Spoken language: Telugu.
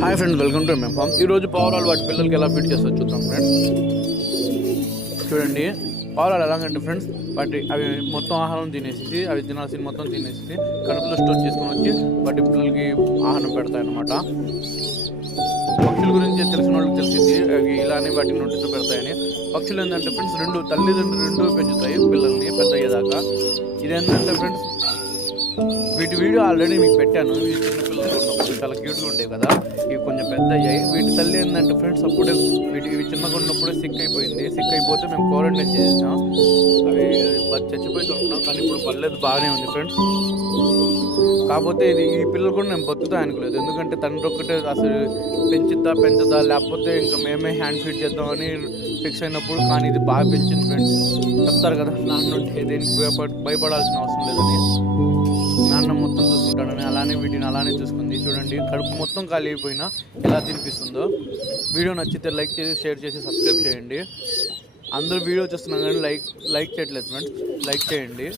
Hi friends, welcome to MM farm. ఈరోజు పావురాలు వాటి పిల్లలకి ఎలా ఫీడ్ చేస్తో చూద్దాం ఫ్రెండ్స్. చూడండి, పావురాలు ఎలాగంటే ఫ్రెండ్స్, అవి మొత్తం ఆహారం తినేసి, అవి తినాల్సిన మొత్తం తినేసి కడుపులో స్టోర్ చేసుకొని వచ్చి వాటి పిల్లలకి ఆహారం పెడతాయి అన్నమాట. పక్షుల గురించి తెలిసిన వాళ్ళకి తెలిసింది, అవి ఇలానే వాటిని నోటితో పెడతాయని. పక్షులు ఏంటంటే ఫ్రెండ్స్, తల్లిదండ్రులు రెండు పెంచుతాయి పిల్లల్ని పెద్ద అయ్యేదాకా. ఇదేంటంటే ఫ్రెండ్స్, వీటి వీడియో ఆల్రెడీ మీకు పెట్టాను. ఇవి చిన్న పిల్లలు ఉన్నప్పుడు చాలా క్యూట్గా ఉంటాయి కదా, ఇవి కొంచెం పెద్ద అయ్యాయి. వీటి తల్లి ఏంటంటే ఫ్రెండ్స్, అప్పుడే ఇవి చిన్నగా ఉన్నప్పుడే సిక్ అయిపోతే మేము క్వారంటైన్ చేసాం. అవి చచ్చిపోతున్నాం, కానీ ఇప్పుడు పర్లేదు, బాగానే ఉంది ఫ్రెండ్స్. కాకపోతే ఈ పిల్లలు కూడా నేను బతుకుతా అనుకోలేదు, ఎందుకంటే తండ్రి ఒక్కటే అసలు పెంచదా లేకపోతే ఇంకా మేమే హ్యాండ్ ఫీడ్ చేద్దామని ఫిక్స్ అయినప్పుడు. కానీ ఇది బాగా పెంచింది ఫ్రెండ్స్. చెప్తారు కదా, నాన్న ఉంటే దేనికి భయపడాల్సిన అవసరం లేదని, నాన్న మొత్తం చూసుకుంటాడని. అలానే వీటిని అలానే చూసుకుంది. చూడండి, కడుపు మొత్తం ఖాళీ అయిపోయినా ఎలా తినిపిస్తుందో. వీడియో నచ్చితే లైక్ చేసి, షేర్ చేసి, సబ్స్క్రైబ్ చేయండి. అందరూ వీడియో చూస్తున్నాం కానీ లైక్ చేయట్లేదు ఫ్రెండ్స్, లైక్ చేయండి.